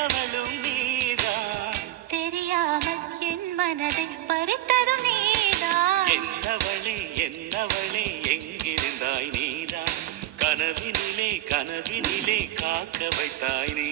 தெரிந்தவளும் நீதான். தெரியாமல் என் மனதை பறித்ததும் நீதான். என்னவளே என்னவளே எங்கிருந்தாய் நீதான். கனவினிலே கனவினிலே காக்க வைத்தாய் நீ.